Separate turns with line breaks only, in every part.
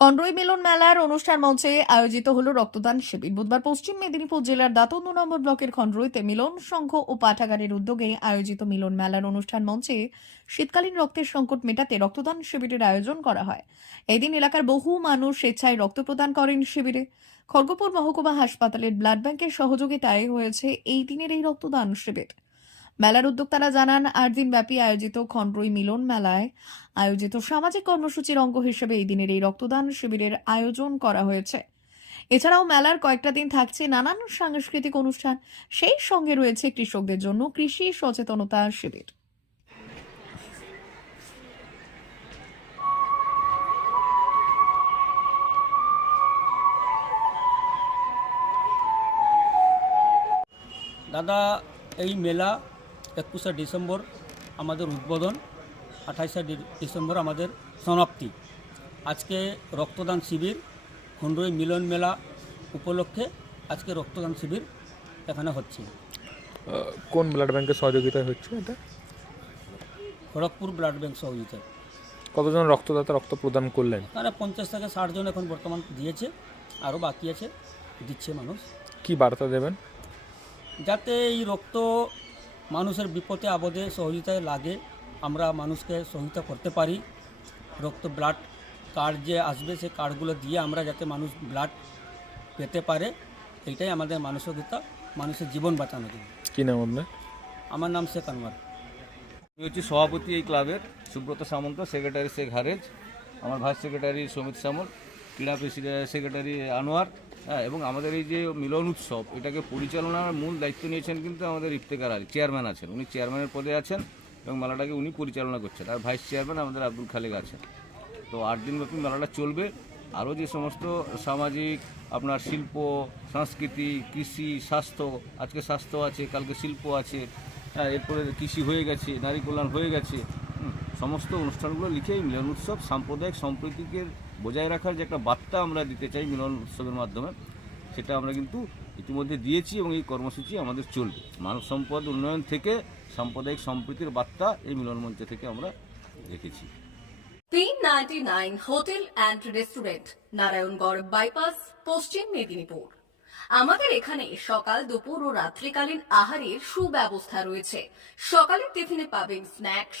কন্ডই মিলন মেলার অনুষ্ঠান মঞ্চে আয়োজিত হলো রক্তদান শিবির। বুধবার পশ্চিম মেদিনীপুর জেলার দাতন দু নম্বর ব্লকের খন্ডরইতে মিলন সংঘ ও পাঠাগারের উদ্যোগে আয়োজিত মিলন মেলার অনুষ্ঠান মঞ্চে শীতকালীন রক্তের সংকট মেটাতে রক্তদান শিবিরের আয়োজন করা হয়। এদিন এলাকার বহু মানুষ স্বেচ্ছায় রক্ত প্রদান করেন শিবিরে। খড়গপুর মহকুমা হাসপাতালের ব্লাড ব্যাংকের সহযোগিতায় হয়েছে এই দিনের এই রক্তদান শিবির। মেলার উদ্যোক্তারা জানান আট দিন ব্যাপী আয়োজিত খন্ডই মিলন মেলায় আয়োজিত সামাজিক কর্মসূচির অঙ্গ হিসেবে এই দিনের এই রক্তদান শিবিরের আয়োজন করা হয়েছে। এছাড়াও মেলার কয়েকটা দিন থাকছে নানান সাংস্কৃতিক অনুষ্ঠান। সেই সঙ্গে রয়েছে কৃষকদের জন্য কৃষি সচেতনতা শিবির।
দাদা, এই মেলা একুশে ডিসেম্বর আমাদের উদ্বোধন আঠাইশে ডিসেম্বর আমাদের সমাপ্তি। আজকে রক্তদান শিবির খন্ডই মিলন মেলা উপলক্ষে আজকে রক্তদান শিবির এখানে হচ্ছে।
কোন ব্লাড ব্যাংকের সহযোগিতায় হচ্ছে এটা?
খড়গপুর ব্লাড ব্যাংক সহযোগিতায়।
কতজন রক্তদাতা রক্ত প্রদান করলেন?
এখানে পঞ্চাশ থেকে ষাট জন এখন বর্তমান দিয়েছে আরও বাকি আছে দিচ্ছে মানুষ।
কি বার্তা দেবেন?
যাতে এই রক্ত মানুষের বিপদে আপদে সহযোগিতায় লাগে আমরা মানুষকে সহযোগিতা করতে পারি। রক্ত ব্লাড কার্ড যে আসবে সেই কার্ডগুলো দিয়ে আমরা যাতে মানুষ ব্লাড পেতে পারে এইটাই আমাদের মানসিকতা মানুষের জীবন বাঁচানোর জন্য।
কি নাম আপনার?
আমার নাম শেখ আনোয়ার।
আমি হচ্ছি সভাপতি এই ক্লাবের সুব্রত সামন্ত সেক্রেটারি শেখ হারেজ আমার ভাইস সেক্রেটারি সমিত সামল ক্রীড়া প্রেসিডেন্ট সেক্রেটারি আনোয়ার। হ্যাঁ এবং আমাদের এই যে মিলন উৎসব, এটাকে পরিচালনার মূল দায়িত্ব নিয়েছেন কিন্তু আমাদের ইফতেকার আলী, চেয়ারম্যান আছেন। উনি চেয়ারম্যানের পদে আছেন এবং মেলাটাকে উনি পরিচালনা করছেন। আর ভাইস চেয়ারম্যান আমাদের আব্দুল খালেক আছেন। তো আট দিনব্যাপী মেলাটা চলবে। আরও যে সমস্ত সামাজিক, আপনার শিল্প, সংস্কৃতি, কৃষি, স্বাস্থ্য, আজকে স্বাস্থ্য আছে, কালকে শিল্প আছে হ্যাঁ এরপরে কৃষি হয়ে গেছে, নারী কল্যাণ হয়ে গেছে সমস্ত অনুষ্ঠানগুলো লিখে মিলন উৎসব, সাম্প্রদায়িক সম্প্রীতিকে বজায় রাখার যে একটা বার্তা আমরা দিতে চাই মিলন উৎসবের মাধ্যমে, সেটা আমরা কিন্তু ইতিমধ্যে দিয়েছি এবং এই কর্মসূচি আমাদের চলবে। মানব সম্পদ উন্নয়ন থেকে সাম্প্রদায়িক সম্প্রীতির বার্তা এই মিলন মঞ্চ থেকে আমরা রেখেছি
তিন ninety nine hotel and restaurant, Narayangarh bypass, Paschim Medinipur. আমাদের এখানে সকাল, দুপুর ও রাত্রিকালীন আহারের সুব্যবস্থা রয়েছে। সকালের টিফিনে পাবেন স্ন্যাক্স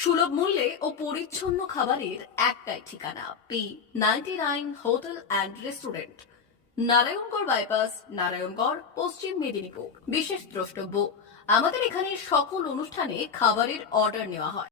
সুলভ মূল্যে ও পরিচ্ছন্ন খাবারের একটাই ঠিকানা P ninety nine hotel and restaurant Narayangarh bypass Narayangarh, Paschim Medinipur. বিশেষ দ্রষ্টব্য, আমাদের এখানে সকল অনুষ্ঠানে খাবারের অর্ডার নেওয়া হয়।